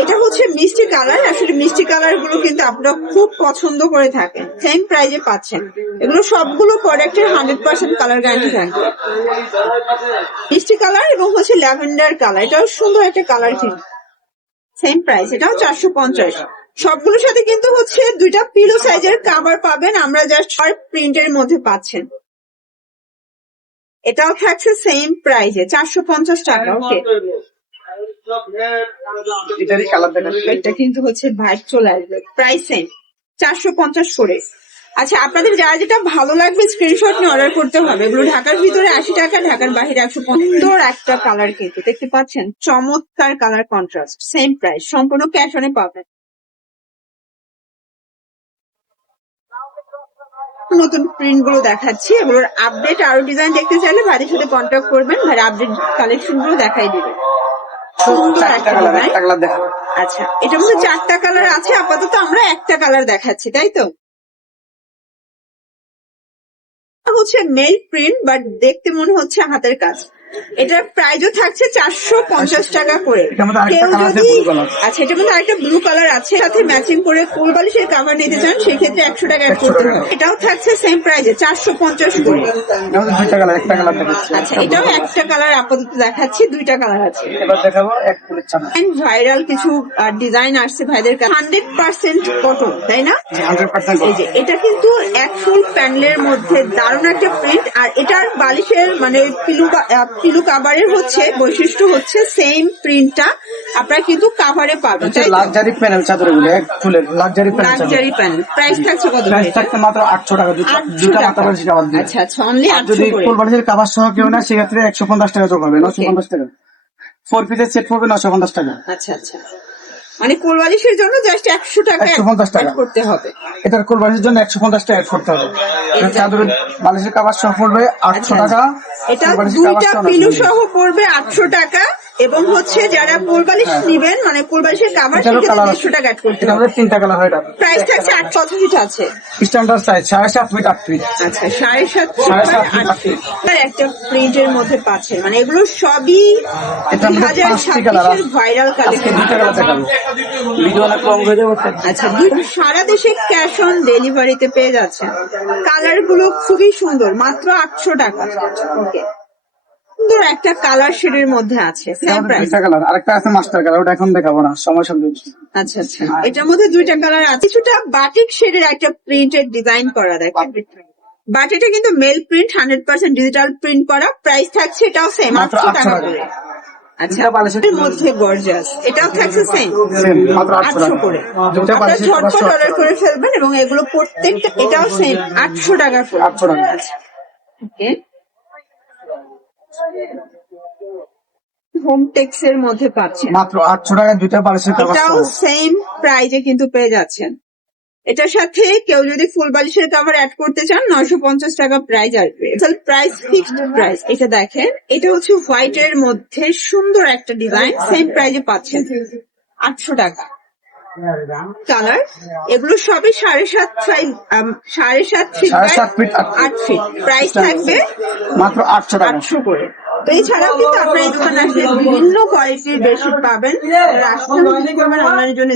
এটা হচ্ছে মিষ্টি কালার। আসলে মিষ্টি কালার গুলো কিন্তু আপনারা খুব পছন্দ করে থাকেন, সেম প্রাইজে পাচ্ছেন। এগুলো সবগুলো প্রোডাক্টের 100% কালার গ্যারান্টি থাকবে। মিষ্টি কালার এবং হচ্ছে ল্যাভেন্ডার কালার, এটাও সুন্দর একটা কালার কিন্তু সেম প্রাইস, এটাও 450। সবগুলোর সাথে কিন্তু হচ্ছে দুইটা পিলো সাইজের কাভার পাবেন, আমরা জাস্ট প্রিন্টের মধ্যে পাচ্ছেন। এটাও থাকছে সেম প্রাইসে 450 টাকা। ওকে, এটা কিন্তু হচ্ছে ভাইট চলে আসবে, প্রাইস সেম 450 করে। আচ্ছা, আপনাদের যারা যেটা ভালো লাগবে স্ক্রিনশট নিয়ে অর্ডার করতে হবে। এগুলো ঢাকার ভিতরে 80 টাকা, ঢাকার বাইরে 150। একটা কালার কিন্তু দেখতে পাচ্ছেন, চমৎকার কালার কন্ট্রাস্ট, সেম প্রাইস, সম্পূর্ণ ক্যাশ অনে পাবেন। নতুন প্রিন্ট গুলো দেখাচ্ছি, এগুলোর আপডেট আরো ডিজাইন দেখতে চাইলে ভাইয়ের সাথে কন্ট্যাক্ট করবেন, ভাই আপডেট কালেকশন গুলো দেখাই দিবেন। সুন্দর একটা ডিজাইন। আচ্ছা, এটার মধ্যে 4টা কালার আছে, আপাতত আমরা একটা কালার দেখাচ্ছি, তাই তো? হচ্ছে মেল প্রিন্ট, বাট দেখতে মনে হচ্ছে হাতের কাজ। এটার প্রাইসও থাকছে 450 টাকা করে। কেউ যদি আচ্ছা, এটার মধ্যে আরেকটা ব্লু কালার আছে, সাথে ম্যাচিং করে কোল বালিশের কাভার নিতে চান সেক্ষেত্রে 100 টাকা অ্যাড করতে হবে। এটাও থাকছে সেম প্রাইসে 450 করে। আচ্ছা, এটাও একটা কালার আপাতত দেখাচ্ছি, দুইটা কালার আছে। ভাইরাল কিছু ডিজাইন আসছে ভাইদের কাছে, 100% কটন, তাই না? এই যে এটা কিন্তু এক ফুল প্যানেলের মধ্যে দারুণ একটা প্রিন্ট, আর এটার বালিশের মানে পিলু কাভারের হচ্ছে বৈশিষ্ট্য হচ্ছে সেম প্রিন্টটা আপনারা কিন্তু কাভারে পাবেন। লাক্সারি প্যানেল চাদরগুলো, এক ফুলের লাক্সারি প্যানেল। প্রাইস থাকছে কত? প্রাইস থাকছে মাত্র 800 টাকা, দুটো মাথা বালিশ কাভার দিয়ে। আচ্ছা আচ্ছা, অনলি 800 যদি করে। ফুল বালিশের কাভার সহ কেউ না সেক্ষেত্রে 150 টাকা যোগ হবে, 950 টাকা। 4 পিসের সেট পড়বে 950 টাকা। আচ্ছা আচ্ছা, মানে কোল বালিশের জন্য জাস্ট 100 টাকা 150 টাকা অ্যাড করতে হবে। এটার কোল বালিশের জন্য 150 টাকা অ্যাড করতে হবে। চাদরের বালিশের কাভার সহ পড়বে 800 টাকা। এটা দুইটা পিলু সহ পড়বে 800 টাকা, এবং হচ্ছে যারা কোল বালিশ নিবেন মানে কোল বালিশের কাভার সেক্ষেত্রে 150 টাকা অ্যাড করতে হবে। 3টা কালার হয় এটা। প্রাইস থাকছে 800 ফিট আছে, স্ট্যান্ডার্ড সাইজ 7.5 ফিট 8 ফিট। আচ্ছা 7.5 ফিট একটা প্রিন্টের মধ্যে পাচ্ছেন। মানে এগুলো সবই 2026 ভাইরাল কালেকশন। আচ্ছা, সারা দেশে ক্যাশ অন ডেলিভারিতে পেয়ে যাচ্ছেন। কালার গুলো খুবই সুন্দর, মাত্র 800 টাকা। ওকে, সুন্দর একটা কালার শেডের মধ্যে আছে, সেম প্রাইস। কালার আরেকটা আছে মাস্টার কালার, ওটা এখন দেখাবো না, সময় সঙ্গে। আচ্ছা আচ্ছা, এটার মধ্যে দুইটা কালার আছে। কিছুটা বাটিক শেডের একটা প্রিন্টেড ডিজাইন করা, দেখেন। বাট এটা কিন্তু মেল প্রিন্ট, 100% ডিজিটাল প্রিন্ট করা। প্রাইস থাকছে এটাও সেম 800 টাকা করে। আচ্ছা, এর মধ্যে গর্জিয়াস, এটাও থাকছে সেম মাত্র 800 করে। আপনারা ঝটপট অর্ডার করে ফেলবেন, এবং এগুলো প্রত্যেকটা এটাও সেম 800 টাকা করে। 800 টাকা। ওকে, হোম টেক্স এর মধ্যে পাচ্ছেন মাত্র 800 টাকা দুইটা বালিশের কাভার এটাও সহ। সেম প্রাইজে কিন্তু পেয়ে যাচ্ছেন। এটার সাথে কেউ যদি ফুল বালিশের কাভার অ্যাড করতে চান 950 টাকা প্রাইস আসবে। Price fixed price. এটা দেখেন, এটা হচ্ছে হোয়াইট এর মধ্যে সুন্দর একটা ডিজাইন, সেম প্রাইজে পাচ্ছেন 800 টাকা। কালার এগুলো সবই 7.5 ফিট 8 ফিট। প্রাইস থাকবে মাত্র 800 টাকা। 800 করে। তো এছাড়াও কিন্তু আপনার এই দোকানে আসলে বিভিন্ন কোয়ালিটির বেডশিট পাবেন। অনলাইনের জন্য